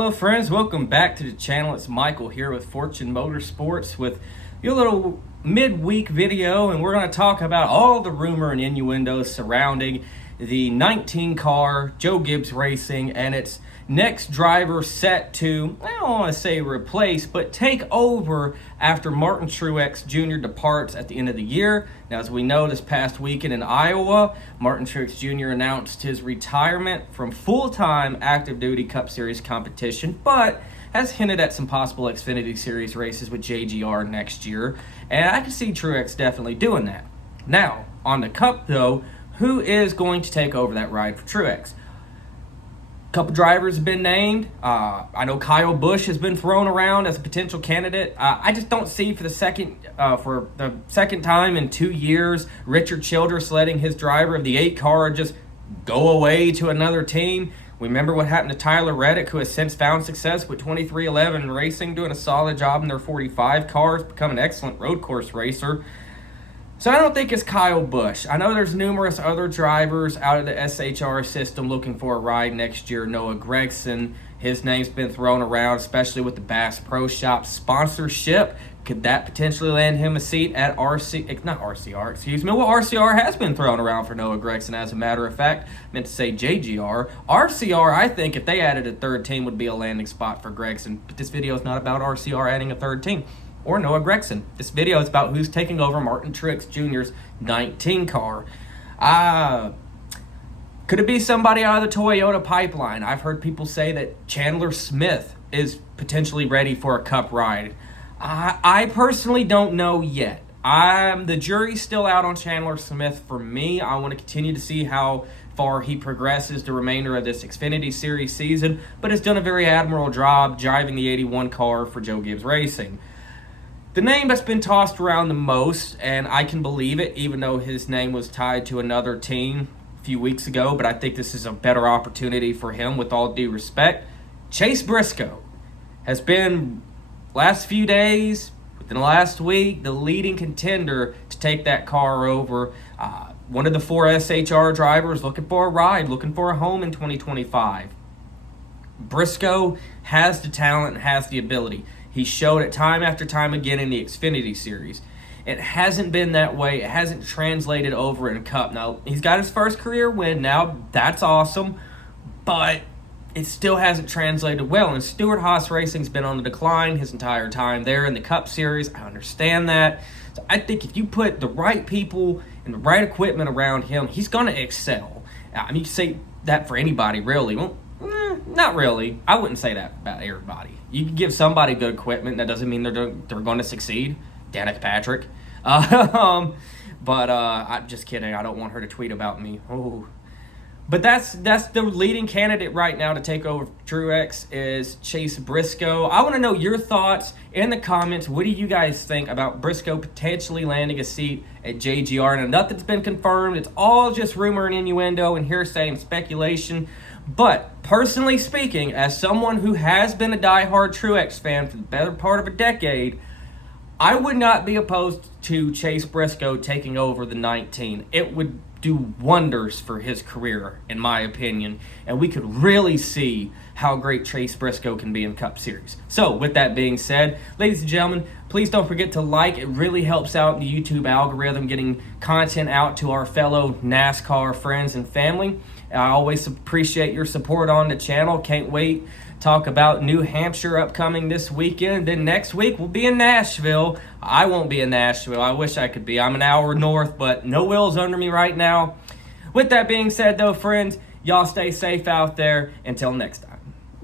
Hello friends, welcome back to the channel. It's Michael here with Fortune Motorsports with your little midweek video, and we're going to talk about all the rumor and innuendos surrounding the 19 car Joe Gibbs Racing and its next driver set to, I don't want to say replace, but take over after Martin Truex Jr. departs at the end of the year. Now, as we know, this past weekend in Iowa, Martin Truex Jr. announced his retirement from full-time active duty Cup Series competition, but has hinted at some possible Xfinity Series races with JGR next year, and I can see Truex definitely doing that. Now, on the Cup though, who is going to take over that ride for Truex? A couple drivers have been named. I know Kyle Busch has been thrown around as a potential candidate. I just don't see for the second time in 2 years, Richard Childress letting his driver of the 8 car just go away to another team. We remember what happened to Tyler Reddick, who has since found success with 2311 Racing, doing a solid job in their 45 cars, become an excellent road course racer. So I don't think it's Kyle Busch. I know there's numerous other drivers out of the SHR system looking for a ride next year. Noah Gragson, his name's been thrown around, especially with the Bass Pro Shop sponsorship. Could that potentially land him a seat at RCR? Well, RCR has been thrown around for Noah Gragson, as a matter of fact. I meant to say JGR. RCR, I think, if they added a third team, would be a landing spot for Gragson. But this video is not about RCR adding a third team or Noah Gragson. This video is about who's taking over Martin Truex Jr.'s 19 car. Could it be somebody out of the Toyota pipeline? I've heard people say that Chandler Smith is potentially ready for a Cup ride. I personally don't know yet. The jury's still out on Chandler Smith for me. I want to continue to see how far he progresses the remainder of this Xfinity Series season, but has done a very admirable job driving the 81 car for Joe Gibbs Racing. The name that's been tossed around the most, and I can believe it, even though his name was tied to another team a few weeks ago, but I think this is a better opportunity for him with all due respect. Chase Briscoe has been, last few days, within the last week, the leading contender to take that car over. One of the 4 SHR drivers looking for a ride, looking for a home in 2025. Briscoe has the talent and has the ability. He showed it time after time again in the Xfinity Series. It hasn't been that way. It hasn't translated over in Cup. Now, he's got his first career win now. That's awesome. But it still hasn't translated well. And Stewart-Haas Racing's been on the decline his entire time there in the Cup Series. I understand that. So I think if you put the right people and the right equipment around him, he's going to excel. I mean, you can say that for anybody, really. Well, not really. I wouldn't say that about everybody. You can give somebody good equipment. That doesn't mean they're going to succeed. Danica Patrick. I'm just kidding. I don't want her to tweet about me. Oh. But that's the leading candidate right now to take over Truex is Chase Briscoe. I want to know your thoughts in the comments. What do you guys think about Briscoe potentially landing a seat at JGR? And nothing's been confirmed. It's all just rumor and innuendo and hearsay and speculation. But personally speaking, as someone who has been a diehard Truex fan for the better part of a decade, I would not be opposed to Chase Briscoe taking over the 19. It would do wonders for his career, in my opinion, and we could really see how great Chase Briscoe can be in Cup Series. So, with that being said, ladies and gentlemen, please don't forget to like. It really helps out the YouTube algorithm, getting content out to our fellow NASCAR friends and family. I always appreciate your support on the channel. Can't wait talk about New Hampshire upcoming this weekend. Then next week we'll be in Nashville. I won't be in Nashville. I wish I could be. I'm an hour north, but no wheels under me right now. With that being said, though, friends, y'all stay safe out there. Until next time.